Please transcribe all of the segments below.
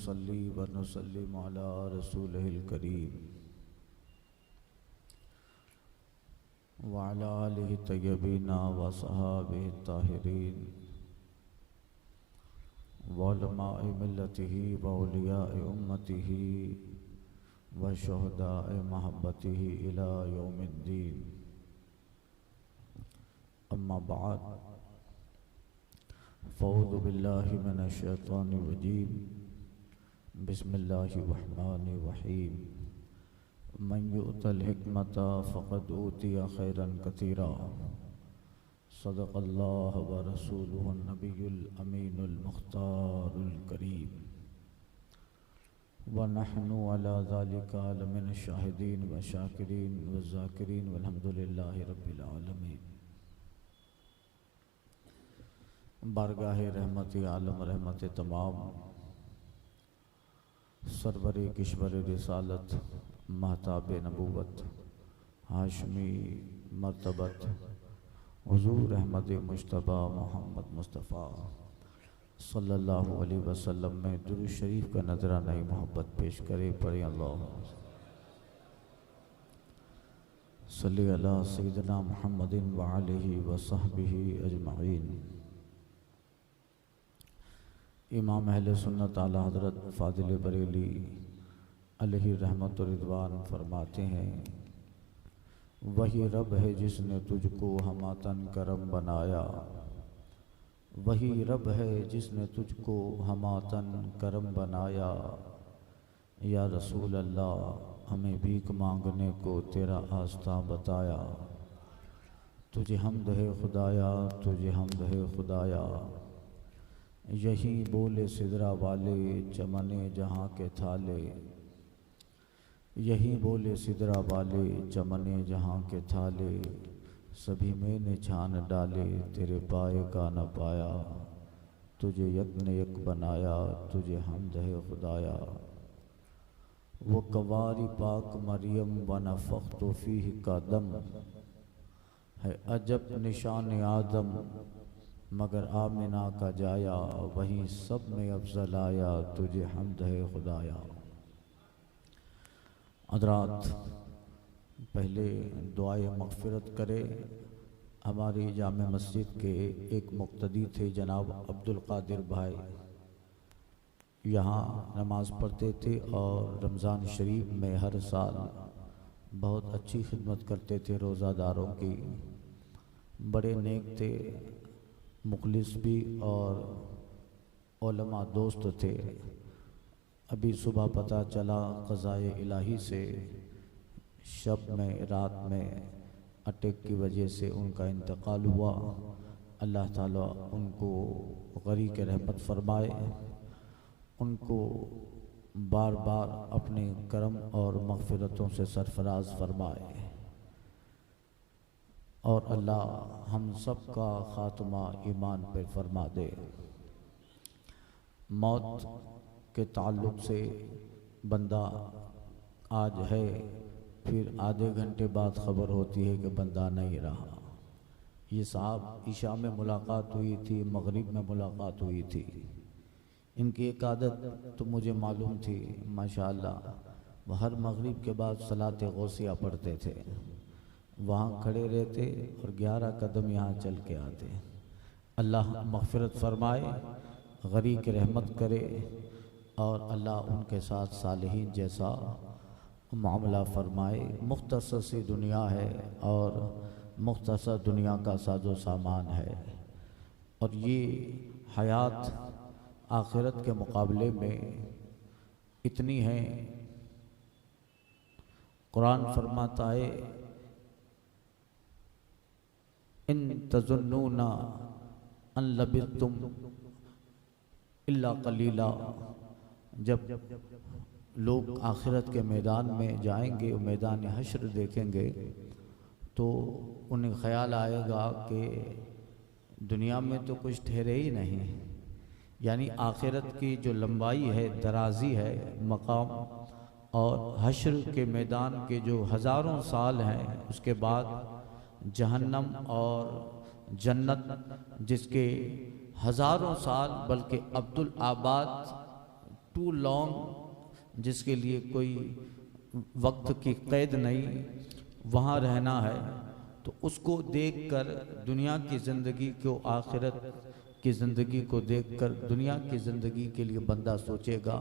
नुसल्ली व नुसल्लिम अला रसूलिहिल करीम व अला आलिहि तय्यबीन व सहाबिहि ताहिरीन व उलमाए मिल्लतिही व औलियाए उम्मतिही व शुहदाए महब्बतिही इला यौमिद्दीन। अम्मा बाद फ़ऊज़ु बिल्लाहि मिनश शैतानिर रजीम। बिस्मिल्लाहिर रहमानिर रहीम। मन युअतल हिकमता फ़क़द ऊतिया खैरन कसीरा। सदक़ल्लाहु व रसूलुहुन नबियुल अमीनुल मुख्तारुल करीम। व नहनु अला ज़ालिका लमिन शाहिदीन व शाकिरीन व ज़ाकिरीन वल्हम्दुलिल्लाहि रब्बिल आलमीन। बारगाह रहमत आलम रहमत तमाम सरवर किश्वर रिसालत महताब नबूवत हाशमी मर्तबत हुजूर अहमद मुश्तबा मोहम्मद मुस्तफ़ा सल्लल्लाहु अलैहि वसल्लम में दुरूद शरीफ का नजराना मोहब्बत पेश करे। पढ़े अल्लाहुम्मा सल्ली अला सय्यिदना मुहम्मदिन व आलिहि व सहबिही अजमाइन। इमाम अहले सुन्नत आला हज़रत फ़ाज़िल बरेली अलैहि रहमत व रिज़वान फरमाते हैं, वही रब है जिसने तुझको हमातन करम बनाया। वही रब है जिसने तुझको हमातन करम बनाया। या रसूल अल्लाह हमें भीख मांगने को तेरा आस्था बताया। तुझे हम्द है खुदाया, तुझे हम्द है खुदाया। यही बोले सिदरा वाले चमने जहाँ के थाले। यही बोले सिदरा वाले चमने जहाँ के थाले। सभी मैंने छान डाले तेरे पाए का न पाया। तुझे यक ने यक बनाया, तुझे हम्द है खुदाया। वो कवारी पाक मरियम व नफ़ख़्तु फ़ीह का दम है अजब निशान आदम। मगर आमिना का जाया वहीं सब में अफजल आया। तुझे हम्द है खुदाया। हज़रात पहले दुआए मग़फ़िरत करे। हमारी जामे मस्जिद के एक मुक़्तदी थे जनाब अब्दुल क़ादिर भाई, यहाँ नमाज़ पढ़ते थे और रमज़ान शरीफ में हर साल बहुत अच्छी खिदमत करते थे रोज़ादारों की। बड़े नेक थे, मुखलिस भी और उलमा दोस्त थे। अभी सुबह पता चला क़ज़ाए इलाही से शब में रात में अटैक की वजह से उनका इंतकाल हुआ। अल्लाह ताला उनको ग़रीक़ रहमत फरमाए, उनको बार बार अपने करम और मग़फ़िरतों से सरफराज फरमाए और अल्लाह हम सब का ख़ात्मा ईमान पर फरमा दे। मौत के ताल्लुक़ से बंदा आज है, फिर आधे घंटे बाद ख़बर होती है कि बंदा नहीं रहा। ये साहब ईशा में मुलाकात हुई थी, मग़रिब में मुलाकात हुई थी। इनकी एक आदत तो मुझे मालूम थी माशाअल्लाह, वह हर मग़रिब के बाद सलात गौसिया पढ़ते थे। वहाँ खड़े रहते और 11 कदम यहाँ चल के आते। अल्लाह मग़फ़िरत फ़रमाए, ग़रीक़ रहमत करे और अल्लाह उनके साथ सालिहीन जैसा मामला फ़रमाए। मुख्तसर सी दुनिया है और मुख्तसर दुनिया का साजो सामान है और ये हयात आखिरत के मुकाबले में इतनी है। कुरान फरमाता है, इन तज़ुन्नूना अन लबिस्तुम इल्ला कलीला। जब लोग आखिरत के मैदान में जाएंगे, मैदान हश्र देखेंगे, तो उन्हें ख्याल आएगा कि दुनिया में तो कुछ ठहरे ही नहीं। यानी आखिरत की जो लंबाई है, दराजी है मकाम, और हश्र के मैदान के जो हज़ारों साल हैं, उसके बाद जहन्नम और जन्नत जिसके हज़ारों साल बल्कि अब्दुल आबाद टू लॉन्ग, जिसके लिए कोई वक्त की कैद नहीं, वहाँ रहना है, तो उसको देखकर दुनिया की ज़िंदगी को, आखिरत की ज़िंदगी को देखकर दुनिया की ज़िंदगी के लिए बंदा सोचेगा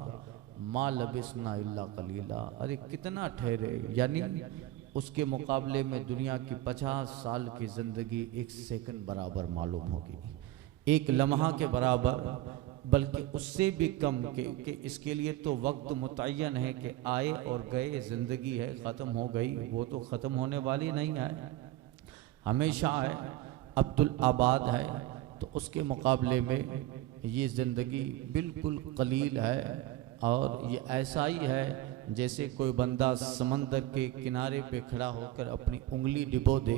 मा लबिसना इल्ला कलीला, अरे कितना ठहरे, यानी उसके मुकाबले में दुनिया की 50 साल की ज़िंदगी 1 सेकंड बराबर मालूम होगी, 1 लम्हा के बराबर, बल्कि उससे भी कम कि इसके लिए तो वक्त मुतय्यन है कि आए और गए, ज़िंदगी है, ख़त्म हो गई, वो तो ख़त्म होने वाली नहीं है, हमेशा है, अब्दुल आबाद है। तो उसके मुकाबले में ये ज़िंदगी बिल्कुल कलील है। और ये ऐसा ही है जैसे कोई बंदा समंदर के किनारे पे खड़ा होकर अपनी उंगली डिबो दे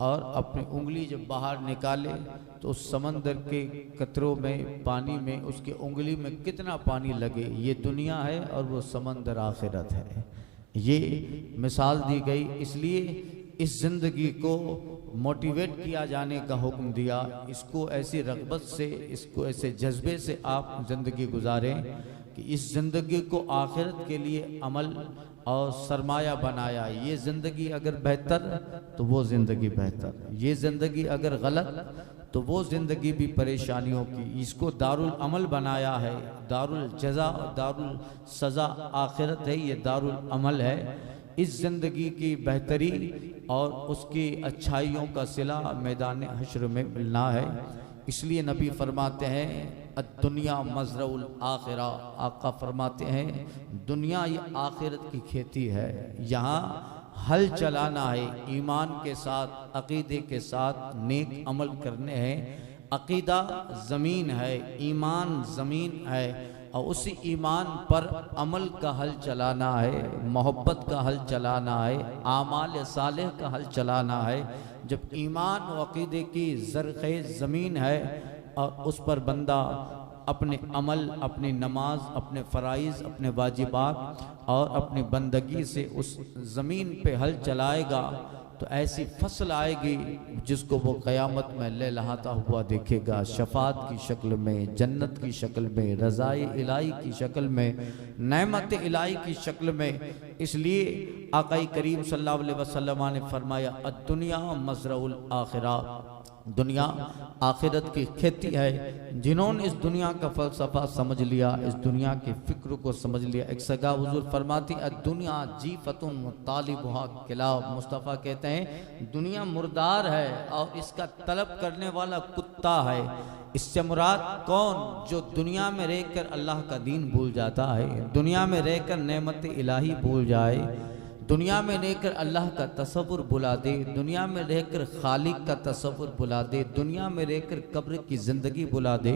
और अपनी उंगली जब बाहर निकाले तो उस समंदर के कतरों में, पानी में, उसके उंगली में कितना पानी लगे। ये दुनिया है और वो समंदर आखिरत है। ये मिसाल दी गई, इसलिए इस ज़िंदगी को मोटिवेट किया जाने का हुक्म दिया। इसको ऐसी रग़बत से, इसको ऐसे जज्बे से आप ज़िंदगी गुजारें कि इस ज़िंदगी को आखिरत के लिए अमल और सरमाया बनाया। ये ज़िंदगी अगर बेहतर तो वो ज़िंदगी बेहतर, ये ज़िंदगी अगर गलत तो वो ज़िंदगी भी परेशानियों की। इसको दारुल अमल बनाया है, दारुल जज़ा, दारुल सज़ा आखिरत है, ये दारुल अमल है। इस ज़िंदगी की बेहतरी और उसकी अच्छाइयों का सिला मैदान हश्र में मिलना है। इसलिए नबी फरमाते हैं अद्दुनिया मज़रउल आखिरा, आका फरमाते हैं दुनिया ये आखिरत की खेती है, यहाँ हल चलाना है, ईमान के साथ, अकीदे के साथ नेक अमल करने हैं। अकीदा ज़मीन है, ईमान ज़मीन है, और उसी ईमान पर अमल का हल चलाना है, मोहब्बत का हल चलाना है, आमाल सालेह का हल चलाना है। जब ईमान व अक़ीदे की ज़रख़ेज़ ज़मीन है और उस पर बंदा अपने अमल, अपनी नमाज, अपने फ़राइज़, अपने वाजिबात और अपनी बंदगी से उस ज़मीन पे हल चलाएगा तो ऐसी फसल आएगी जिसको वो क़यामत में लहलहाता हुआ देखेगा, शफ़ात की शक्ल में, जन्नत की शक्ल में, रज़ाए इलाही की शक्ल में, नेमत इलाही की शक्ल में। इसलिए आक़ाई करीम सल्लल्लाहु अलैहि वसल्लम ने फरमाया अद्दुनिया मज़रउल आखिरा, दुनिया आखिरत की खेती है। जिन्होंने इस दुनिया का फ़लसफ़ा समझ लिया, इस दुनिया की फ़िक्र को समझ लिया। एक सगा हुज़ूर फरमाती अद्दुनिया जीफ़तुन तालिबुहा किलाब, मुस्तफ़ा कहते हैं दुनिया मुर्दार है और इसका तलब करने वाला कुत्ता है। इससे मुराद कौन? जो दुनिया में रहकर अल्लाह का दीन भूल जाता है, दुनिया में रहकर नेमत इलाही भूल जाए, दुनिया में रहकर अल्लाह का तसव्वुर बुला दे, दुनिया में रहकर खालिक का तसव्वुर बुला दे, दुनिया में रहकर कब्र की ज़िंदगी बुला दे,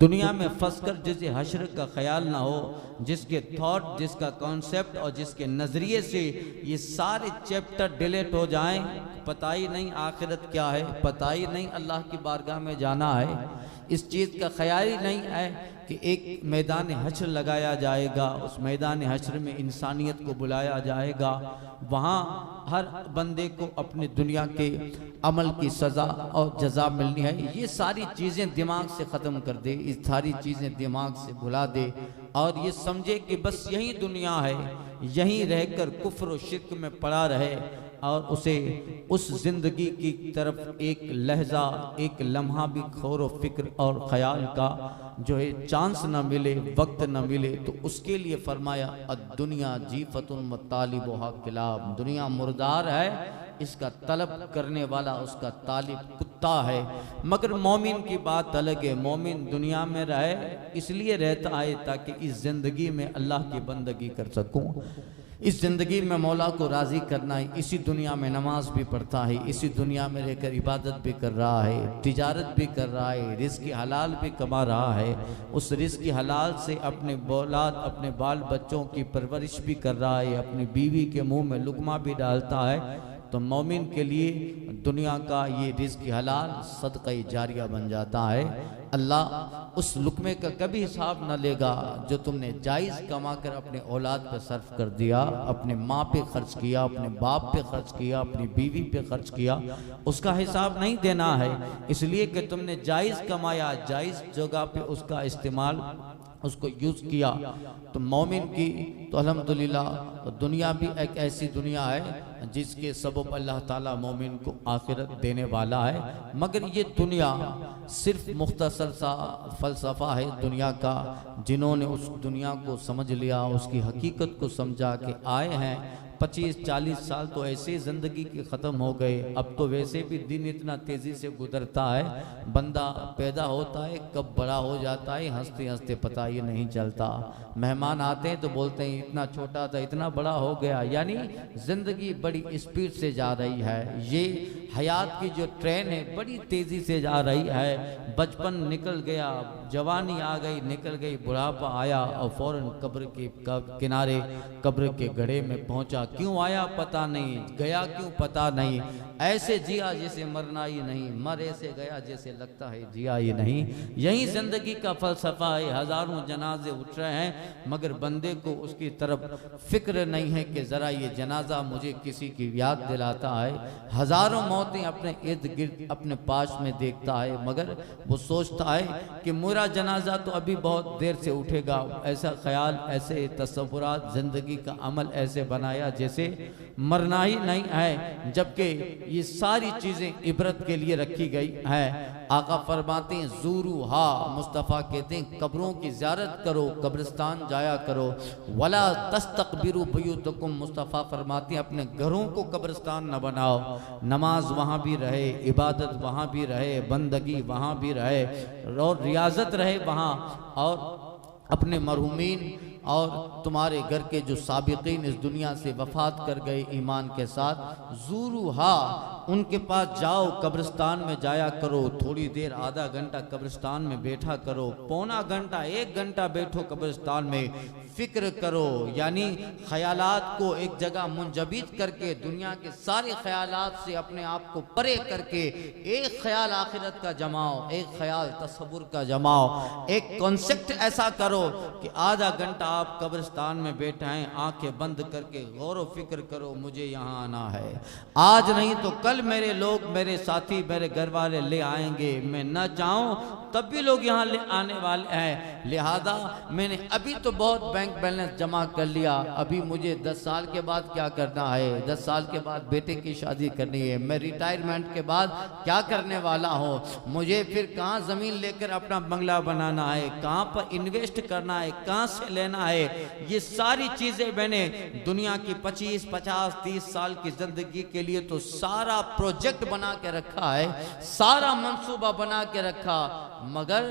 दुनिया में फंसकर जिसे हश्र का ख्याल ना हो, जिसके थॉट, जिसका कॉन्सेप्ट और जिसके नज़रिए से ये सारे चैप्टर डिलीट हो जाएं, पता ही नहीं आखिरत क्या है, पता ही नहीं अल्लाह की बारगाह में जाना है, इस चीज़ का ख्याल ही नहीं है कि एक मैदान हश्र लगाया जाएगा, उस मैदान हश्र में इंसानियत को बुलाया जाएगा, वहाँ हर बंदे को अपने दुनिया के अमल की सज़ा और जज़ा मिलनी है। ये सारी चीज़ें दिमाग से ख़त्म कर दे, ये सारी चीज़ें दिमाग से भुला दे और ये समझे कि बस यही दुनिया है, यहीं रहकर कुफ्र और शिर्क में पड़ा रहे और उसे उस ज़िंदगी की तरफ एक लहजा, एक लम्हा भी गौर व फिक्र और ख़याल का जो है चांस न मिले, वक्त न मिले, तो उसके लिए फरमाया अद्दुनिया जीफ़तुन व तालिबुहा किलाब, दुनिया मुर्दार है, इसका तलब करने वाला उसका तालिब कुत्ता है। मगर मोमिन की बात अलग है, मोमिन दुनिया में रहे इसलिए रहता है ताकि इस ज़िंदगी में अल्लाह की बंदगी कर सकूं, इस ज़िंदगी में मौला को राज़ी करना है, इसी दुनिया में नमाज भी पढ़ता है, इसी दुनिया में रहकर इबादत भी कर रहा है, तिजारत भी कर रहा है, रिज़्क़ हलाल भी कमा रहा है, उस रिज़्क़ हलाल से अपने औलाद, अपने बाल बच्चों की परवरिश भी कर रहा है, अपनी बीवी के मुंह में लुक़मा भी डालता है। तो मोमिन के लिए दुनिया का ये रिज़्क़ हलाल सदक़ा जारिया बन जाता है। अल्लाह उस लुक़मे का कभी हिसाब न लेगा जो तुमने जायज़ कमा कर अपने औलाद पर सर्फ कर दिया, अपने माँ पे खर्च किया, अपने बाप पे खर्च किया, अपनी बीवी पे खर्च किया, उसका हिसाब नहीं देना है। इसलिए कि तुमने जायज़ कमाया, जायज़ जगह पे उसका इस्तेमाल उसको यूज़ किया तो मोमिन की तो अल्हम्दुलिल्लाह दुनिया भी एक ऐसी दुनिया है जिसके सबब अल्लाह ताला मोमिन को आखिरत देने वाला है। मगर ये दुनिया सिर्फ मुख्तसर सा फ़लसफ़ा है दुनिया का। जिन्होंने उस दुनिया को समझ लिया, उसकी हकीकत को समझा के आए हैं, 25-40 साल तो ऐसे ज़िंदगी के ख़त्म हो गए। अब तो वैसे भी दिन इतना तेज़ी से गुजरता है, बंदा पैदा होता है कब बड़ा हो जाता है हंसते हंसते पता ही नहीं चलता। मेहमान आते हैं तो बोलते हैं इतना छोटा था इतना बड़ा हो गया। यानी ज़िंदगी बड़ी स्पीड से जा रही है। ये हयात की जो ट्रेन है बड़ी तेज़ी से जा रही है। बचपन निकल गया, जवानी आ गई निकल गई, बुढ़ापा आया और फ़ौरन कब्र के किनारे कब्र के गड्ढे में पहुंचा। क्यों आया पता नहीं, गया क्यों पता नहीं। ऐसे जिया जैसे मरना ही नहीं, मर ऐसे गया जैसे लगता है जिया ही नहीं। यही ज़िंदगी का फ़लसफ़ा है। हज़ारों जनाजे उठ रहे हैं मगर बंदे को उसकी तरफ फिक्र नहीं है कि ज़रा ये जनाजा मुझे किसी की याद दिलाता है। हज़ारों मौतें अपने इर्द गिर्द अपने पास में देखता है मगर वो सोचता है कि मेरा जनाजा तो अभी बहुत देर से उठेगा। ऐसा ख्याल, ऐसे तसव्वुरात, ज़िंदगी का अमल ऐसे बनाया जैसे मरना ही नहीं है, जबकि ये सारी चीज़ें इबरत के लिए रखी गई है। आका फरमाते हैं ज़ूरू हा, मुस्तफ़ा कहते हैं कब्रों की ज़ियारत करो, कब्रिस्तान जाया करो। वला तस्तकबिरू बुयूतकुम, मुस्तफ़ा फरमाते हैं अपने घरों को कब्रिस्तान न बनाओ। नमाज वहाँ भी रहे, इबादत वहाँ भी रहे, बंदगी वहाँ भी रहे और रियाजत रहे वहाँ। और अपने मरहूमीन और तुम्हारे घर के जो साबिकीन इस दुनिया से वफात कर गए ईमान के साथ, ज़ूरूहा, उनके पास जाओ, कब्रिस्तान में जाया करो। थोड़ी देर आधा घंटा कब्रिस्तान में बैठा करो, पौना घंटा 1 घंटा बैठो कब्रिस्तान में, फिक्र करो। यानी ख्यालात को एक जगह मुंजबित करके, दुनिया के सारे ख्यालात से अपने आप को परे करके एक ख्याल आखिरत का जमाओ, एक ख्याल तसव्वुर का जमाओ। एक कॉन्सेप्ट ऐसा करो कि आधा घंटा आप कब्रिस्तान में बैठे हैं, आंखें बंद करके गौर व फिक्र करो मुझे यहाँ आना है। आज नहीं तो कल मेरे लोग, मेरे साथी, मेरे घर वाले ले आएंगे। मैं न चाहूँ तब भी लोग यहाँ ले आने वाले हैं। लिहाजा मैंने अभी तो बहुत बैंक बैलेंस जमा कर लिया, अभी मुझे 10 साल के बाद क्या करना है, 10 साल के बाद बेटे की शादी करनी है, मैं रिटायरमेंट के बाद क्या करने वाला हूँ, मुझे फिर कहाँ ज़मीन लेकर अपना बंगला बनाना है, कहाँ पर इन्वेस्ट करना है, कहाँ से लेना है। ये सारी चीज़ें मैंने दुनिया की 25, 50, 30 साल की ज़िंदगी के लिए तो सारा प्रोजेक्ट बना के रखा है, सारा मंसूबा बना के रखा। मगर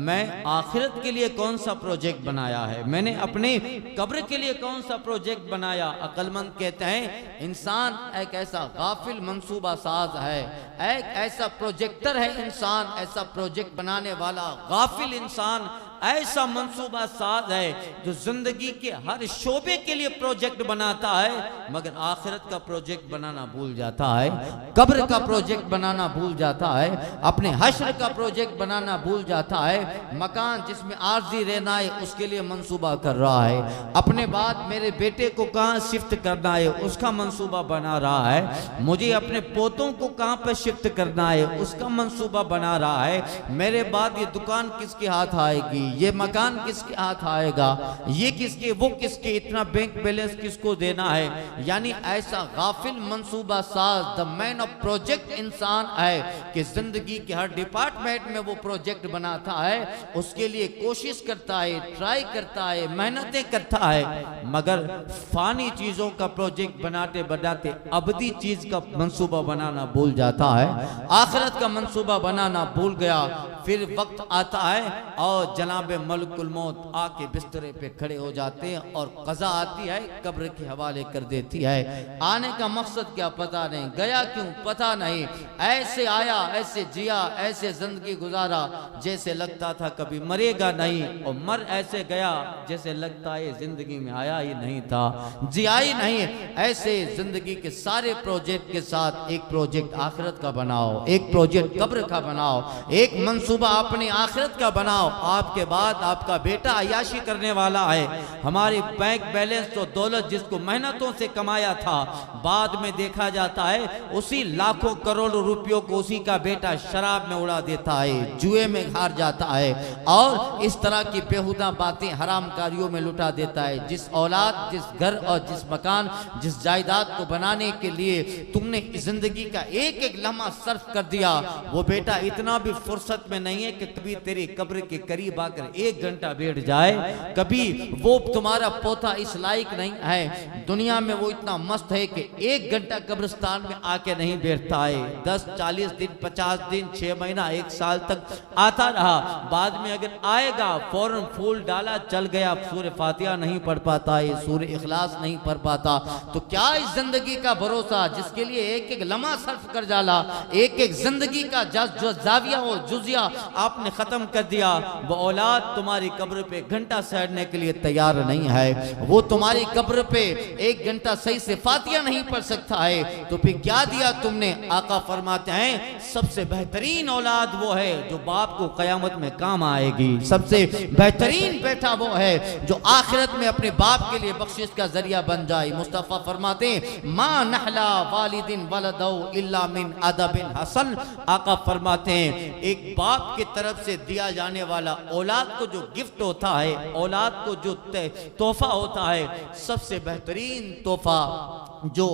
मैं आखिरत के लिए कौन सा प्रोजेक्ट बनाया है, मैंने अपने कब्र के लिए कौन सा प्रोजेक्ट बनाया। अक्लमंद कहते हैं इंसान एक ऐसा गाफिल मंसूबा साज है, एक ऐसा प्रोजेक्टर है इंसान, ऐसा प्रोजेक्ट बनाने वाला गाफिल इंसान, ऐसा मंसूबा साज है जो जिंदगी के हर शोबे के लिए प्रोजेक्ट बनाता है मगर आखिरत का प्रोजेक्ट बनाना भूल जाता है, कब्र का प्रोजेक्ट बनाना भूल जाता है, अपने हश्र का प्रोजेक्ट बनाना भूल जाता है, मकान जिसमें आर्जी रहना है उसके लिए मंसूबा कर रहा है, अपने बाद मेरे बेटे को कहाँ शिफ्ट करना है उसका मंसूबा बना रहा है, मुझे अपने पोतों को कहाँ पर शिफ्ट करना है उसका मंसूबा बना रहा है, मेरे बाद ये दुकान किसके हाथ आएगी, ये मकान किसके हाथ आएगा, ये किसके, वो किसके, इतना बैंक बैलेंस किसको देना है। यानी ऐसा गाफिल मंसूबा साज, द मैन ऑफ प्रोजेक्ट इंसान है कि जिंदगी के हर डिपार्टमेंट में वो प्रोजेक्ट बनाता है, उसके लिए कोशिश करता है, ट्राई करता है, मेहनतें करता है, मगर फानी चीजों का प्रोजेक्ट बनाते बनाते अबदी चीज का मंसूबा बनाना भूल जाता है, आखिरत का मंसूबा बनाना भूल गया। फिर वक्त आता है और जनाब मलकुल मौत आके बिस्तरे पे खड़े हो जाते हैं और कज़ा आती है, कब्र के हवाले कर देती है। आने का मकसद क्या पता नहीं, गया क्यों पता नहीं, ऐसे आया, ऐसे जिया, ऐसे जिंदगी गुजारा जैसे लगता था कभी मरेगा नहीं, और मर ऐसे गया जैसे लगता है जिंदगी में आया ही नहीं था, जिया ही नहीं। ऐसे जिंदगी के सारे प्रोजेक्ट के साथ एक प्रोजेक्ट आखिरत का बनाओ, एक प्रोजेक्ट कब्र का बनाओ, एक मंसूबा मंसूबा अपने आखिरत का बनाओ। आपके बाद आपका बेटा अयाशी करने वाला है। हमारे बैंक बैलेंस तो दौलत जिसको मेहनतों से कमाया था, बाद में देखा जाता है उसी लाखों करोड़ों रुपयों को उसी का बेटा शराब में उड़ा देता है, जुए में हार जाता है और इस तरह की बेहुदा बातें हरामकारियों में लुटा देता है। जिस औलाद, जिस घर और जिस मकान, जिस जायदाद को बनाने के लिए तुमने जिंदगी का एक एक लम्हा सर्फ कर दिया, वो बेटा इतना भी फुर्सत में नहीं है कि कभी तेरी कब्र के करीब आकर 1 घंटा बैठ जाए। कभी वो तुम्हारा पोता इस लायक नहीं है, दुनिया में वो इतना मस्त है कि 1 घंटा कब्रिस्तान में आके नहीं बैठता है। 10, 40 दिन, 50 दिन, 6 महीना, 1 साल तक आता रहा, बाद में अगर आएगा फौरन फूल डाला चल गया, सूरह फातिहा नहीं पढ़ पाता है, सूरह इखलास नहीं पढ़ पाता, तो क्या इस जिंदगी का भरोसा जिसके लिए एक एक लम्हा सर्फ कर डाला, एक एक जिंदगी का जो जाविया और जुजिया आपने खत्म कर दिया, वो औलाद तुम्हारी कब्र पे घंटा सैरने के लिए तैयार नहीं है। वो तुम्हारी कब्र पे 1 घंटा सही से फातिहा नहीं पढ़ सकता है, तो फिर क्या दिया तुमने? आका फरमाते हैं सबसे बेहतरीन औलाद वो है जो बाप को कयामत में काम आएगी। सबसे बेहतरीन बेटा वो है जो आखिरत में अपने बाप के लिए बख्शिश का जरिया बन जाए। मुस्तफा फरमाते हैं मा नहला वालिदिन वलदौ इल्ला मिन अदबिन हसन। आका फरमाते हैं एक बाप की तरफ से दिया जाने वाला औलाद को जो गिफ्ट होता है, औलाद को जो तोहफा होता है, सबसे बेहतरीन तोहफा जो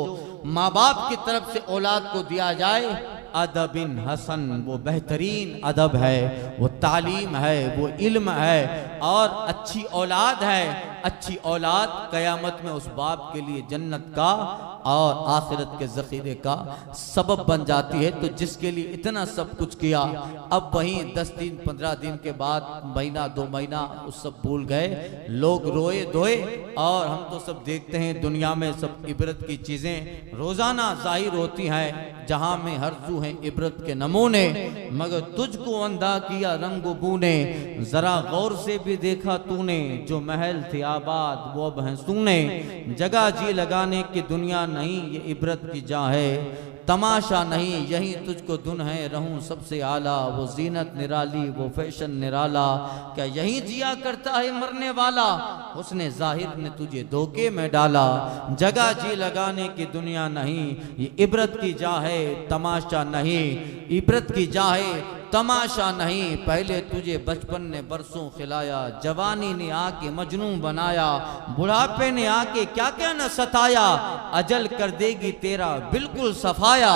माँ बाप की तरफ से औलाद को दिया जाए, अदबिन हसन, वो बेहतरीन अदब है, वो तालीम है, वो इल्म है और अच्छी औलाद है। अच्छी औलाद कयामत में उस बाप के लिए जन्नत का और आखिरत के ज़ख़ीरे का सबब बन जाती है। तो जिसके लिए इतना सब कुछ किया, अब वहीं 10 दिन 15 दिन के बाद, महीना 2 महीना, उस सब भूल गए, लोग रोए धोए। और हम तो सब देखते हैं दुनिया में सब इबरत की चीज़ें रोज़ाना ज़ाहिर होती हैं, जहाँ में हर जू हैं इबरत के नमूने, मगर तुझको अंधा किया रंग बूने, जरा गौर से भी देखा तूने, जो महल थे आबाद वो अब हैं सूने, जगह जी लगाने की दुनिया नहीं, ये इबरत की जहाँ है तमाशा नहीं, यही तुझको धुन है रहूं सबसे आला, वो जीनत निराली, वो फैशन निराला, क्या यही जिया करता है मरने वाला, उसने जाहिर ने तुझे धोखे में डाला, जगह जी लगाने की दुनिया नहीं, ये इबरत की जा है तमाशा नहीं, इबरत की जा है तमाशा नहीं। पहले तुझे बचपन ने बरसों खिलाया, जवानी ने आके मजनू बनाया, बुढ़ापे ने आके क्या क्या न सताया, अजल कर देगी तेरा बिल्कुल सफाया,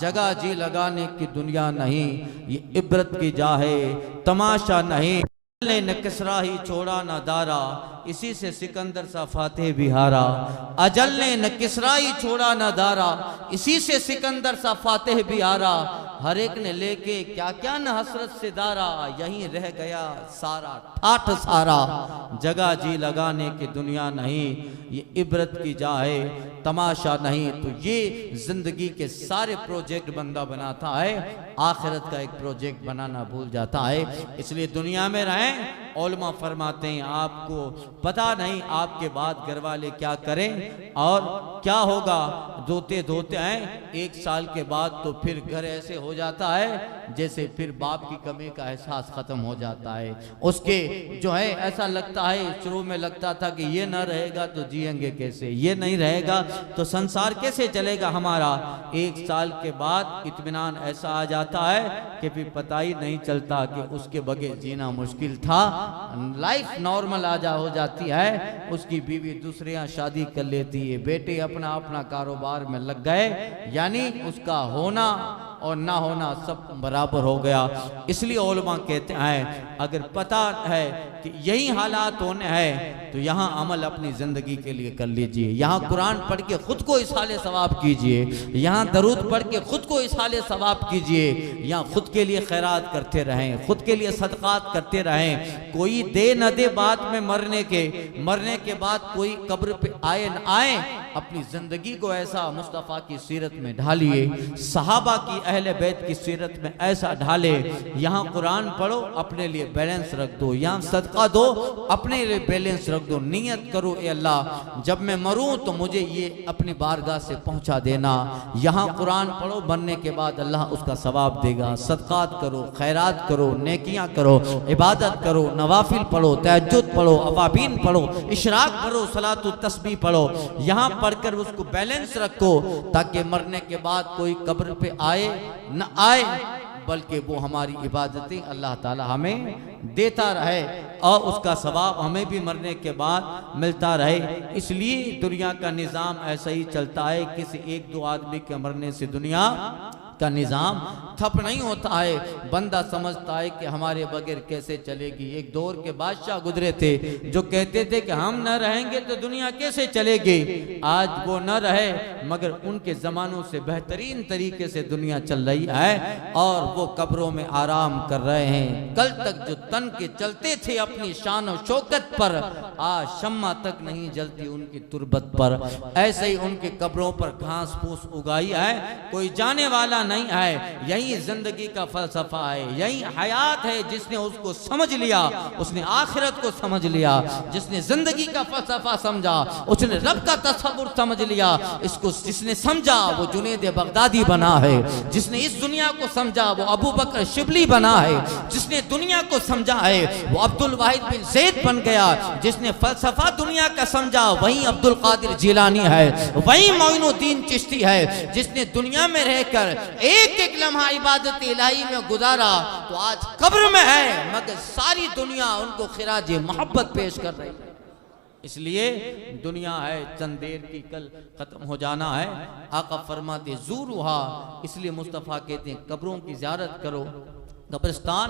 जगह जी लगाने की दुनिया नहीं, ये इबरत की जा है तमाशा नहीं। ने न किसरा ही छोड़ा न दारा, इसी से सिकंदर सा फातेह भी हारा, अजल ने न किसरा ही छोड़ा न दारा, इसी से सिकंदर सा फातेह भी हारा, हर एक ने लेके क्या क्या न हसरत से दारा, यहीं रह गया सारा ठाठ सारा, जगह जी लगाने की दुनिया नहीं, ये इबरत की जा है तमाशा नहीं। तो ये जिंदगी के सारे प्रोजेक्ट बंदा बनाता है, आखिरत का एक प्रोजेक्ट बनाना भूल जाता है। इसलिए दुनिया में रहें, उलमा फरमाते हैं आपको पता नहीं आपके बाद घर वाले क्या करें और क्या होगा। धोते धोते हैं 1 साल के बाद तो फिर घर ऐसे हो जाता है जैसे फिर बाप की कमी का एहसास खत्म हो जाता है। उसके जो है ऐसा लगता है, शुरू में लगता था कि ये ना रहेगा तो जिएंगे कैसे, ये नहीं रहेगा तो संसार कैसे चलेगा हमारा। 1 साल के बाद इत्मीनान ऐसा आ जाता है कि फिर पता ही नहीं चलता कि उसके बगैर जीना मुश्किल था, लाइफ नॉर्मल हो जाती है। उसकी बीवी दूसरे यहाँ शादी कर लेती है, बेटे अपना अपना कारोबार में लग गए, यानी उसका होना और ना होना सब बराबर हो गया। इसलिए उलमा कहते हैं अगर पता है कि यही हालात होने हैं तो यहाँ अमल अपनी ज़िंदगी के लिए कर लीजिए, यहाँ कुरान पढ़ के खुद को इसाले सवाब कीजिए, यहाँ दरूद पढ़ के खुद को इसाले सवाब कीजिए, यहाँ खुद के लिए खैरात करते रहें, खुद के लिए सदक़ात करते रहें। कोई दे न दे बाद में मरने के बाद कोई कब्र पे आए न आए, अपनी ज़िंदगी को ऐसा मुस्तफ़ा की सीरत में ढालिए, सहाबा की अहले बैत की सीरत में ऐसा ढाले। यहाँ कुरान पढ़ो, अपने लिए बैलेंस रख दो, यहाँ सदका सदका दो, अपने लिए बैलेंस रख दो, नियत करो ए अल्लाह जब मैं मरूं तो मुझे ये अपनी बारगाह से पहुंचा देना। यहाँ कुरान पढ़ो, बनने के बाद अल्लाह उसका सवाब देगा। सदकात करो, खैरात करो, नेकियां करो, इबादत करो, नवाफिल पढ़ो, तहज्जुद पढ़ो, अवाबीन पढ़ो, इशराक पढ़ो, सलातु तस्बीह पढ़ो। यहाँ पढ़कर उसको बैलेंस रखो ताकि मरने के बाद कोई कब्र पे आए न आए, बल्कि वो हमारी इबादतें अल्लाह ताला हमें देता रहे और उसका सवाब हमें भी मरने के बाद मिलता रहे। इसलिए दुनिया का निज़ाम ऐसा ही चलता है, किसी एक दो आदमी के मरने से दुनिया का निज़ाम ठप नहीं होता है। बंदा समझता है कि हमारे बगैर कैसे चलेगी। एक दौर के बादशाह गुजरे थे जो कहते थे कि हम न रहेंगे तो दुनिया कैसे चलेगी। आज वो न रहे मगर उनके ज़मानों से बेहतरीन तरीके से दुनिया चल रही है और वो कब्रों में आराम कर रहे हैं। कल तक जो तन के चलते थे अपनी शान और शौकत पर, आज शम्मा तक नहीं जलती उनकी तुरबत पर। ऐसे ही उनके कब्रों पर घास फूस उगाई है, कोई जाने वाला नहीं है। यही जिंदगी का फलसफा है, यही हयात है। जिसने उसको समझ लिया उसने आखिरत को समझ लिया। जिसने जिंदगी का फलसफा समझा उसने रब का तसव्वुर समझ लिया। इसको जिसने समझा वो जुनैद बगदादी बना है। जिसने इस दुनिया को समझा वो अबू बकर शिबली बना है। जिसने दुनिया को समझा है वो अब्दुल वाहिद बिन ज़ैद बन गया। जिसने फलसफा दुनिया का समझा वही अब्दुल कादिर जिलानी है, वही मोइनुद्दीन चिश्ती है। जिसने दुनिया में रहकर एक एक लम्हा इबादत इलाही में गुजारा तो आज कब्र में है, मगर सारी दुनिया उनको खिराज मोहब्बत पेश कर रही है। इसलिए दुनिया है चंद देर की, कल खत्म हो जाना है। आका फरमाते ज़ूरुहा, इसलिए मुस्तफ़ा कहते हैं कब्रों की ज़ियारत करो, कब्रिस्तान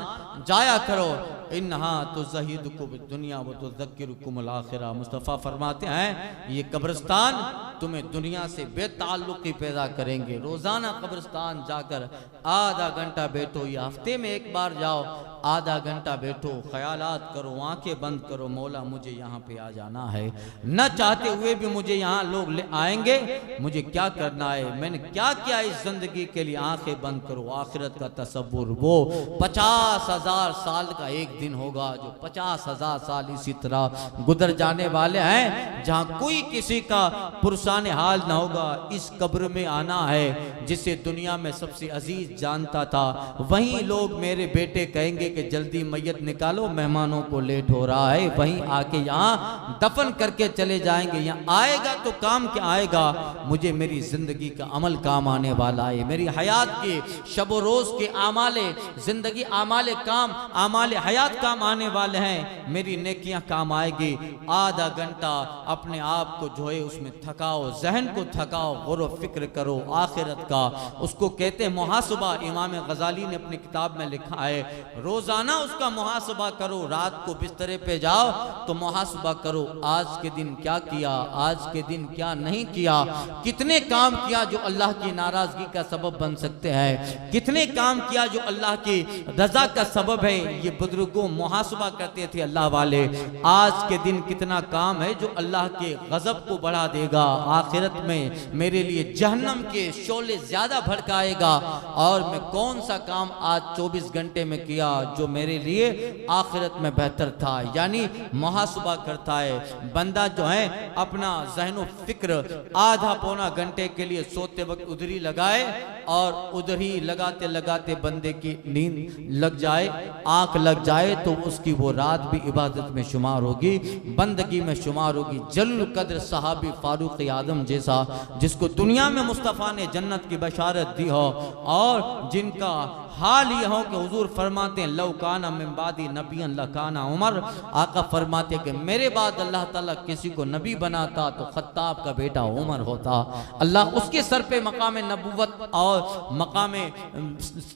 जाया करो। इन्हा तो ज़हीदुकुम दुनिया व तुज़क्किरुकुमुल आखिरा। मुस्तफ़ा फरमाते हैं ये कब्रिस्तान तुम्हें दुनिया से बेताल्लुकी पैदा करेंगे। रोज़ाना कब्रिस्तान जाकर आधा घंटा बैठो, या हफ्ते में एक बार जाओ, आधा घंटा बैठो, ख्यालात करो, आंखें बंद करो, मौला मुझे यहाँ पे आ जाना है। न चाहते हुए भी मुझे यहाँ लोग ले आएंगे, मुझे क्या करना है, मैंने क्या किया इस जिंदगी के लिए। आंखें बंद करो, आखिरत का तसव्वुर। वो 50,000 साल का एक दिन होगा जो 50,000 साल इसी तरह गुजर जाने वाले हैं, जहाँ कोई किसी का पुरसाने हाल न होगा। इस कब्र में आना है जिसे दुनिया में सबसे अजीज जानता था। वहीं लोग मेरे बेटे कहेंगे कि जल्दी मैयत निकालो, मेहमानों को लेट हो रहा है। वहीं आके यहाँ दफन करके चले जाएंगे। यहाँ आएगा तो काम क्या आएगा, मुझे मेरी जिंदगी का अमल काम आने वाला है। मेरी हयात के शब रोज के आमाले जिंदगी, आमाले काम, आमाले हयात काम आने वाले हैं। मेरी नेकियां काम आएगी। आधा घंटा अपने आप को जो है उसमें थकाओ, जहन को थकाओ, गौर फिक्र करो आखिरत का। उसको कहते हैं मुहासबा। इमाम गजाली ने अपनी किताब में लिखा है रोजाना उसका मुहासबा करो। रात को बिस्तरे पे जाओ तो मुहासबा करो, आज के दिन क्या किया, आज के दिन क्या नहीं किया, कितने काम किया जो अल्लाह की नाराजगी का सबब बन सकते हैं, कितने काम किया जो अल्लाह की रजा का सबब है। ये बुजुर्गों मुहासबा करते थे अल्लाह वाले। आज के दिन कितना काम है जो अल्लाह के गजब को बढ़ा देगा, आखिरत में मेरे लिए जहन्नम के शोले ज्यादा भड़काएगा। और मैं कौन सा काम आज 24 घंटे में किया जो मेरे लिए आखिरत में बेहतर था। यानी मुहासबा करता है बंदा जो है अपना ज़हनो फिक्र आधा पौना घंटे के लिए सोते वक्त उधर ही लगाए और उधर ही लगाते लगाते बंदे की नींद लग जाए, आंख लग जाए तो उसकी वो रात भी इबादत में शुमार होगी, बंदगी में शुमार होगी। जल्ल कद्र सहाबी फारूक आदम जैसा, जिसको दुनिया में मुस्तफ़ा ने जन्नत की बशारत दी हो और जिनका हाल यह हो कि हुजूर फरमाते हैं लौ काना मिन बादी नबियन लकाना उमर। आका फरमाते कि मेरे बाद अल्लाह ताला किसी को नबी बनाता तो खत्ताब का बेटा उमर होता। अल्लाह उसके सर पे मकाम नबूवत और मकाम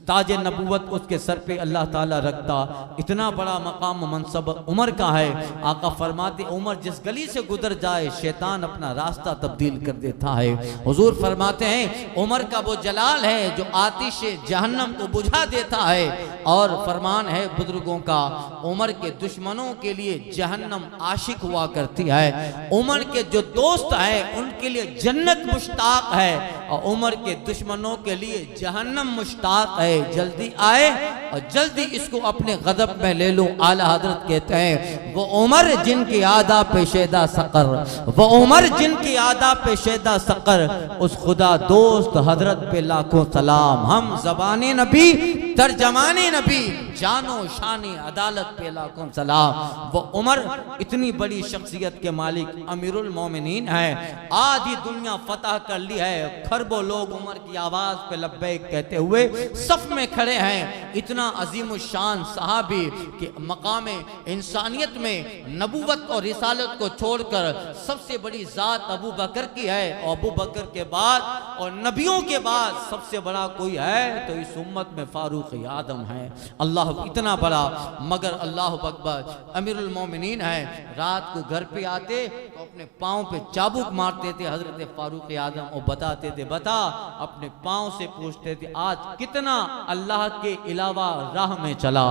ताज नबूवत उसके सर पे अल्लाह ताला रखता। इतना बड़ा मकाम मनसब उमर का है। आका फरमाते उमर जिस गली से गुजर जाए शैतान अपना रास्ता तब्दील कर देता है। हुजूर फरमाते हैं उमर का वो जलाल है जो आतिश जहन्नम को बुझा देता है। और फरमान है बुजुर्गों का उमर के दुश्मनों के लिए जहन्नम आशिक हुआ करती है, उमर के जो दोस्त हैं उनके लिए जन्नत मुश्ताक है और उमर के दुश्मनों के लिए जहन्नम मुश्ताक है, जल्दी आए और जल्दी इसको अपने गज़ब में ले लो। आला हजरत कहते हैं वो उमर जिनकी आदा पेशेदा सकर, वो उमर जिनकी आदा पेशेदा सकर, उस खुदा दोस्त हजरत पे लाखों सलाम। हम ज़बाने नबी तर्जमाने नबी, जानो शानी अदालत पे लाखों सलाम। वो उमर इतनी बड़ी शख्सियत के मालिक अमीरुल मोमिनीन है। आज ही दुनिया फतह कर ली है, खरबों लोग उमर की आवाज पे लब्बैक कहते हुए सफ में खड़े हैं। इतना अजीम शान सहाबी कि मकाम इंसानियत में नबूवत और रिसालत को छोड़कर सबसे बड़ी जात अबू बकर की है, और अबू बकर के बाद और नबियों के बाद सबसे बड़ा कोई है तो इस उम्मत में फारूक आदम है। अल्लाह इतना बड़ा, मगर अल्लाह अकबर अमीरुल मोमिनीन है। रात को घर पे आते तो अपने पाँव पे चाबुक मारते थे हजरत फारूक आदम, और बताते थे, बता, अपने पाँव से पूछते थे आज कितना अल्लाह के अलावा राह में चला,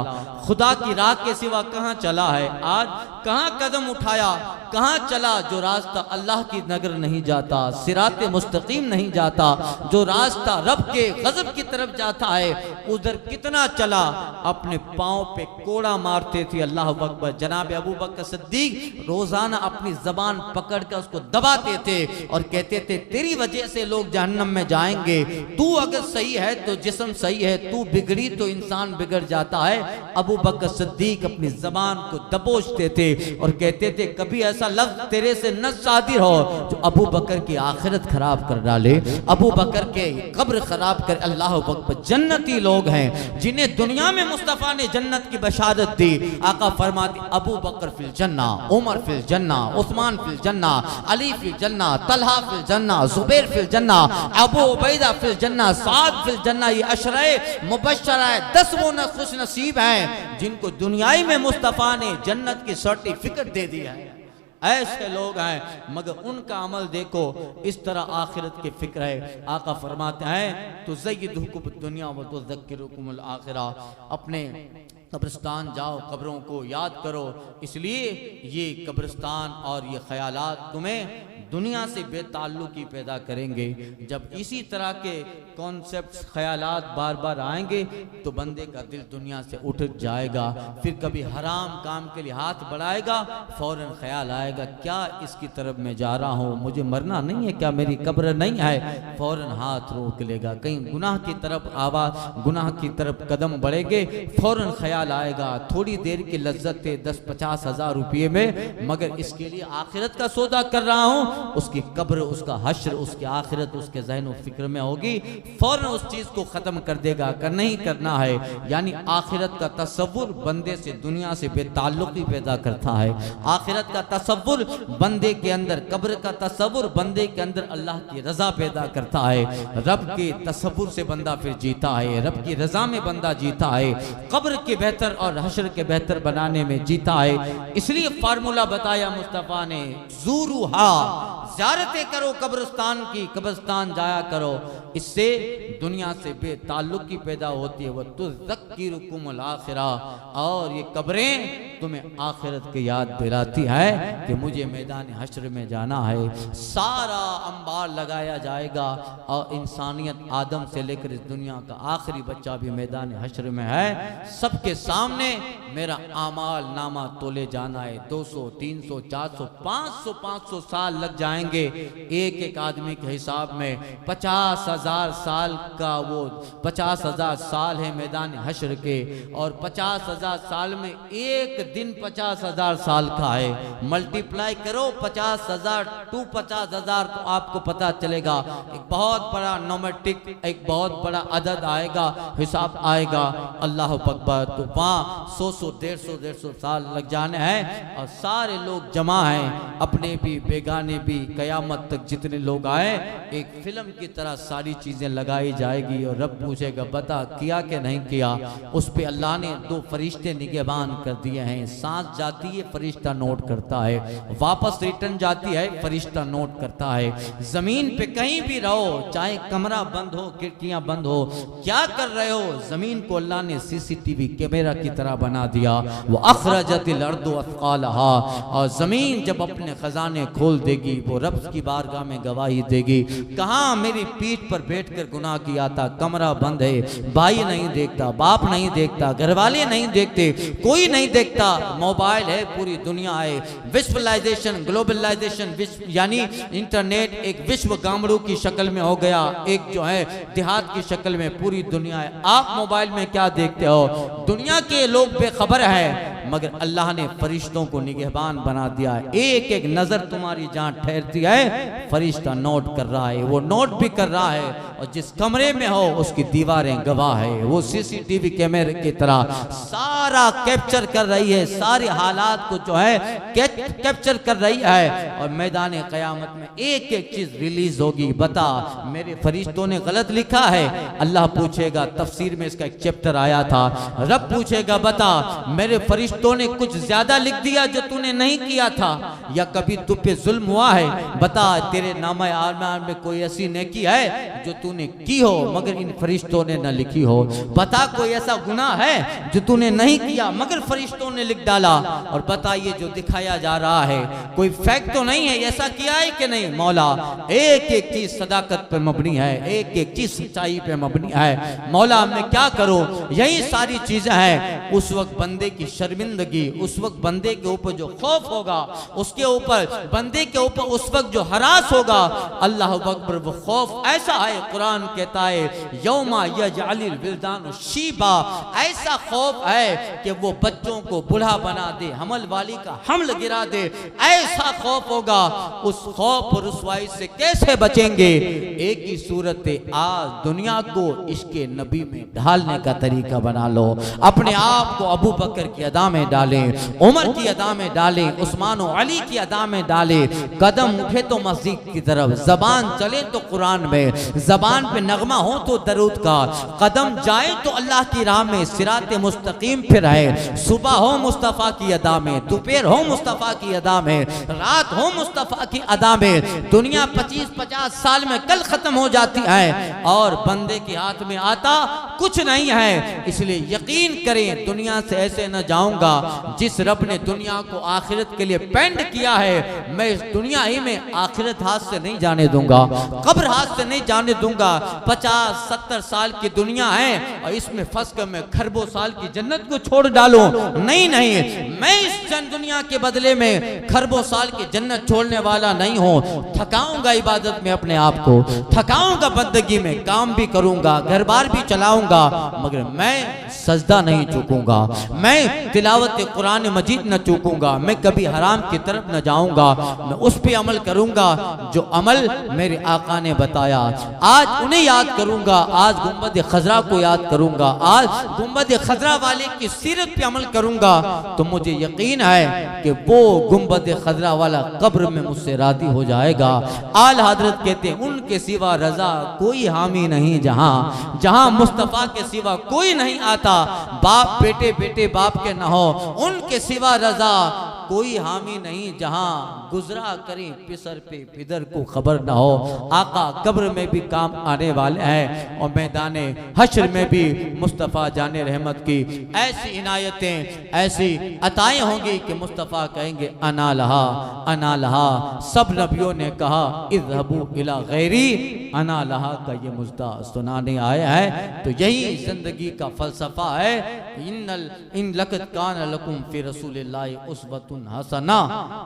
खुदा की राह के सिवा कहाँ चला है, आज कहाँ कदम उठाया, कहाँ चला जो रास्ता अल्लाह की नगर नहीं जाता, सिराते मुस्तकीम नहीं जाता, जो रास्ता रब के गजब की तरफ जाता है उधर कितना चला। अपने पाँव पे कोड़ा मारते थे। अल्लाह अकबर। जनाब अबू बकर सिद्दीक रोजाना अपनी जबान पकड़ कर उसको दबाते थे और कहते थे तेरी वजह से लोग जहन्नम में जाएंगे, तू अगर सही है तो जिस्म सही है, तू बिगड़ी तो इंसान बिगड़ जाता है। अबू बकर सिद्दीक अपनी जबान को दबोचते थे और कहते थे कभी ऐसा लफ्ज तेरे से न सादिर हो जो अबू बकर की आखिरत खराब कर डाले, अबू बकर के कब्र खराब कर। अल्लाह अकबर। जन्नती लोग हैं जिन्हें दुनिया में मुस्तफा ने जन्नत की बशारत दी। आका फरमाते अबू बकर फिल जन्ना, उमर फिल जन्ना, उस्मान फिल जन्ना, अली फिल जन्ना, तलहा फिल जन्ना, जुबैर फिल जन्ना, अबू उबैदा फिल जन्ना, साद फिल जन्ना। ये अशरे मुबश्शरा 10 वो खुश नसीब हैं जिनको दुनियाई में मुस्तफा ने जन्नत की सर्टिफिकेट दे दिया है। ऐसे लोग हैं मगर उनका अमल देखो इस तरह आखिरत की फिक्र है। आका फरमाते हैं तो ज़य्यिदुकुम दुनिया व तुज़क्किरुकुमुल आखिरा। अपने कब्रिस्तान जाओ, कब्रों को याद करो, इसलिए ये कब्रिस्तान और ये ख्यालात तुम्हें दुनिया से बेताल्लुकी पैदा करेंगे। जब इसी तरह के कॉन्सेप्ट्स ख्यालात बार बार आएंगे तो बंदे का दिल दुनिया से उठ जाएगा। फिर कभी हराम काम के लिए हाथ बढ़ाएगा, फौरन ख्याल आएगा क्या इसकी तरफ मैं जा रहा हूँ, मुझे मरना नहीं है क्या, मेरी कब्र नहीं है, फौरन हाथ रोक लेगा। कहीं गुनाह की तरफ आवाज, गुनाह की तरफ कदम बढ़ेंगे, फौरन ख्याल आएगा थोड़ी देर की लज्जत है 10-50 हज़ार रुपये में, मगर इसके लिए आखिरत का सौदा कर रहा हूँ, उसकी कब्र, उसका हश्र, उसकी आखिरत उसके ज़हन और फिक्र में होगी, फौरन उस चीज को खत्म कर देगा। कर नहीं करना है। यानी आखिरत का तसव्वुर बंदे से दुनिया से बेताल्लुकी पैदा करता है। आखिरत का तसव्वुर बंदे के अंदर, कब्र का तसव्वुर बंदे के अंदर अल्लाह की रजा पैदा करता है। रब के तसव्वुर से बंदा फिर जीता है, रब की रजा में बंदा जीता है, कब्र के बेहतर और हश्र के बेहतर बनाने में जीता है। इसलिए फार्मूला बताया मुस्तफा ने, ज़ूरूहा, ज़ियारतें करो कब्रिस्तान की, कब्रिस्तान जाया करो, इससे दुनिया से बेताल्लुकी पैदा होती है। वह तुज़क्किरुकुमुल आखिरा, और ये कब्रें तुम्हें आखिरत की याद दिलाती है कि मुझे मैदान हश्र में जाना है। सारा अंबार लगाया जाएगा और इंसानियत आदम से लेकर इस दुनिया का आखिरी बच्चा भी मैदान हश्र में है। सबके सामने मेरा आमाल नामा तोले जाना है। 200, 300, 400, 500 साल लग जाएंगे एक एक आदमी के हिसाब में। 50,000 साल का वो 50,000 साल है मैदान हश्र के, और 50,000 साल में एक दिन 50,000 साल का है। मल्टीप्लाई करो 50,000 टू 50,000 तो आपको पता चलेगा एक बहुत बड़ा नोमेटिक, एक बहुत बड़ा अदद आएगा, हिसाब आएगा। अल्लाह अकबर। तो वहाँ 100, 150 साल लग जाने हैं और सारे लोग जमा हैं, अपने भी बेगाने भी, कयामत तक जितने लोग आए, एक फिल्म की तरह सारी चीजें लगाई जाएगी और रब पूछेगा बता किया कि नहीं किया। उस पे अल्लाह ने 2 फरिश्ते निगहबान कर दिए हैं, हैं। सांस जाती है, फरिश्ता नोट करता है, वापस रिटर्न जाती है, फरिश्ता नोट करता है। जमीन पे कहीं भी रहो, चाहे कमरा बंद हो, खिड़कियां बंद हो, क्या कर रहे हो, जमीन को अल्लाह ने सीसीटीवी कैमरा की तरह बना दिया। वो अखरजतिल अर्दु अथकालहा, और जमीन जब अपने खजाने खोल देगी वो रब की बारगाह में गवाही देगी, कहाँ मेरी पीठ पर बैठकर गुनाह किया था, कमरा बंद है, भाई नहीं देखता, बाप नहीं देखता, घरवाले नहीं देखते, कोई नहीं देखता, मोबाइल है, पूरी दुनिया है, विश्वलाइजेशन, ग्लोबलाइजेशन, यानी इंटरनेट एक विश्व गामड़ू की शक्ल में हो गया, एक जो है देहात की शक्ल में पूरी दुनिया है। आप मोबाइल में क्या देखते हो, दुनिया के लोग बेखबर है, मगर अल्लाह ने फरिश्तों को निगहबान बना दिया है। एक एक नजर तुम्हारी जहां ठहरती है फरिश्ता नोट कर रहा है, वो नोट भी कर रहा है, और जिस कमरे में हो उसकी दीवारें गवाह है, वो सीसीटीवी कैमरे की तरह सारा कैप्चर कर रही है, सारे हालात को जो है कैप्चर कर रही है। और मैदान क़यामत में एक एक चीज रिलीज होगी। बता मेरे फरिश्तों ने गलत लिखा है, अल्लाह पूछेगा, तफसीर में इसका एक चैप्टर आया था, रब पूछेगा बता मेरे फरिश्तों ने कुछ ज्यादा लिख दिया जो तूने नहीं किया था, या कभी तू पे जुल्म हुआ है, बता तेरे नामा आमाल में कोई ऐसी नेकी है जो तूने की हो मगर इन फरिश्तों ने न लिखी हो, बता कोई ऐसा गुनाह है जो तूने नहीं किया मगर फरिश्तों ने लिख डाला, और बता ये जो दिखाया जा रहा है कोई फैक्ट तो नहीं है, ऐसा किया है कि नहीं। मौला एक एक चीज सदाकत पे मबनी है, एक एक चीज सच्चाई पे मबनी है। मौला मैं क्या करूं, यही सारी चीजें हैं। उस वक्त बंदे की शर्मिंदगी, उस वक्त बंदे के ऊपर जो खौफ होगा, उसके ऊपर बंदे के ऊपर उस वक्त जो हरास होगा, अल्लाह अकबर, वो खौफ ऐसा है, कुरान कहता है यौमा यजअलिल विल्दानु शीबा, ऐसा खौफ है कि वो बच्चों को बूढ़ा बना दे, हमल वाली का हमल गिरा दे, ऐसा खौफ होगा। उस खौफ और रुसवाई से कैसे बचेंगे? एक ही सूरत है, आज दुनिया को इसके नबी में ढालने का तरीका बना लो, अपने आप को अबू बकर की अदा में डालें, उमर की अदा में डालें, उस्मान और अली की अदा में डालें, कदम उठे तो मस्जिद की तरफ, जबान चले तो कुरान में, जबान पे नगमा हो तो दरूद का, कदम जाए तो अल्लाह की राह में सिराते मुस्तकीम पे रहे, सुबह हो मुस्तफ़ा की अदा में, दोपहर हो मुस्तफ़ा की अदा में, रात हो मुस्तफ़ा की अदा में। दुनिया 25-50 साल में कल खत्म हो जाती है और बंदे के हाथ में आता कुछ नहीं है, इसलिए यकीन करें दुनिया से ऐसे न जाऊंगा। जिस रब ने दुनिया को आखिरत के लिए पेंड किया है, मैं इस दुनिया ही में आखिरत हाथ से नहीं जाने दूंगा, कब्र हाथ से नहीं जाने दूंगा। 50-70 साल की दुनिया है और इसमें फंस कर मैं खरबों साल की जन्नत को छोड़ डालूं, नहीं नहीं, मैं इस दुनिया के बदले में खरबों साल की जन्नत छोड़ने वाला नहीं हूं। थकाऊंगा इबादत में अपने आप को, थकाऊंगा बंदगी में, काम भी करूंगा, घर बार भी चलाऊंगा, मगर मैं सजदा नहीं चूकूंगा, मैं तिलावत कुरान मजीद न चूकूंगा, मैं कभी हराम की तरफ न जाऊंगा, मैं उस पे अमल करूंगा जो अमल मेरे आका ने बताया। आज उन्हें याद करूंगा, आज गुंबद खजरा को याद करूंगा, आज गुंबद खजरा वाले की सीरत पे अमल करूंगा, तो मुझे यकीन है कि वो गुंबद खजरा वाला कब्र में मुझसे राजी हो जाएगा। आल हजरत कहते हैं उनके सिवा रजा कोई हामी नहीं, जहां जहां मुस्तफा के सिवा कोई नहीं आता, बाप बेटे बेटे बाप के न हो, उनके सिवा रजा कोई हामी नहीं, जहां गुजरा करें पिसर पे फिदर को खबर ना हो। आका कब्र में भी काम आने वाले हैं और मैदाने हश्र में भी मुस्तफ़ा जाने रहमत की ऐसी इनायतें, ऐसी अताएं होंगी कि मुस्तफ़ा कहेंगे अना लहा अना लहा। सब नबियों ने कहा इज़हबू इला गैरी, अना लहा का ये मुज्दा सुनाने आया है। तो यही जिंदगी का फलसफा है। इन लक़द कान लकुम फी रसूलिल्लाहि उस्वतुन हसना,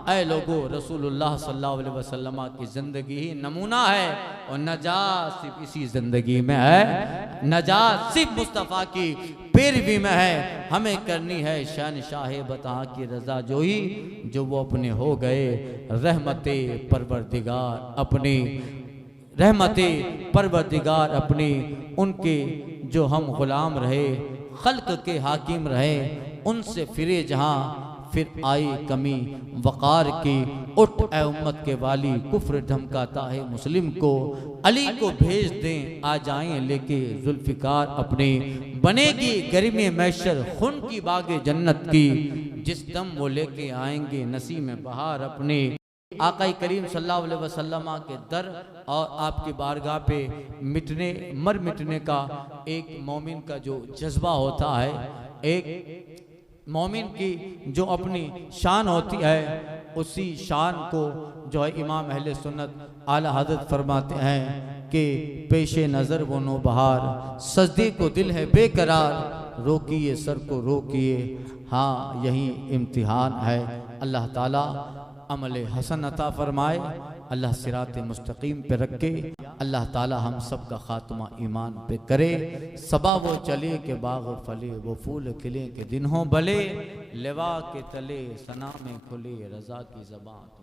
ऐ लोगो रसूलुल्लाह सल्लल्लाहु अलैहि वसल्लम की जिंदगी ही नमूना है और नजात सिर्फ इसी जिंदगी में है, नजात सिर्फ मुस्तफ़ा की पैरवी में है। हमें करनी है शहनशाह बता की रजा जोई, जो वो अपने हो गए रहमते परवरदिगार, अपनी रहमते परवरदिगार अपनी, उनके जो हम गुलाम रहे, खल्क के हाकिम रहे, उनसे फिरे जहां फिर आई कमी वक़ार की। उठ ए उम्मत के वाली, कुफ्र धमकाता है मुस्लिम को, अली को भेज दें आ जाएं लेके जुल्फ़िकार अपने, बनेगी गर्मी मैशर खून की बागे जन्नत की, जिस दम वो लेके आएंगे नसीम में बहार अपने। आका करीम सल्लल्लाहु अलैहि वसल्लम के दर और आपकी बारगाह पे मिटने का एक मोमिन का जो जज्बा होता है, एक मोमिन की जो अपनी शान होती है, उसी शान को जो है इमाम अहले सुन्नत आला हज़रत फरमाते हैं कि पेशे नज़र वो नो बहार, सजदे को दिल है बेकरार, रोकिए सर को रोकिए, हाँ यही इम्तिहान है। अल्लाह ताला अमल हसन अता फरमाए, अल्लाह सिरात मुस्तकीम पे रखे, अल्लाह ताला हम सब का खात्मा ईमान पे करे। सबा वो चले के बाग फले, वो फूल खिले के दिन हों भले, लेवा के तले सना में खुले रज़ा की ज़बान।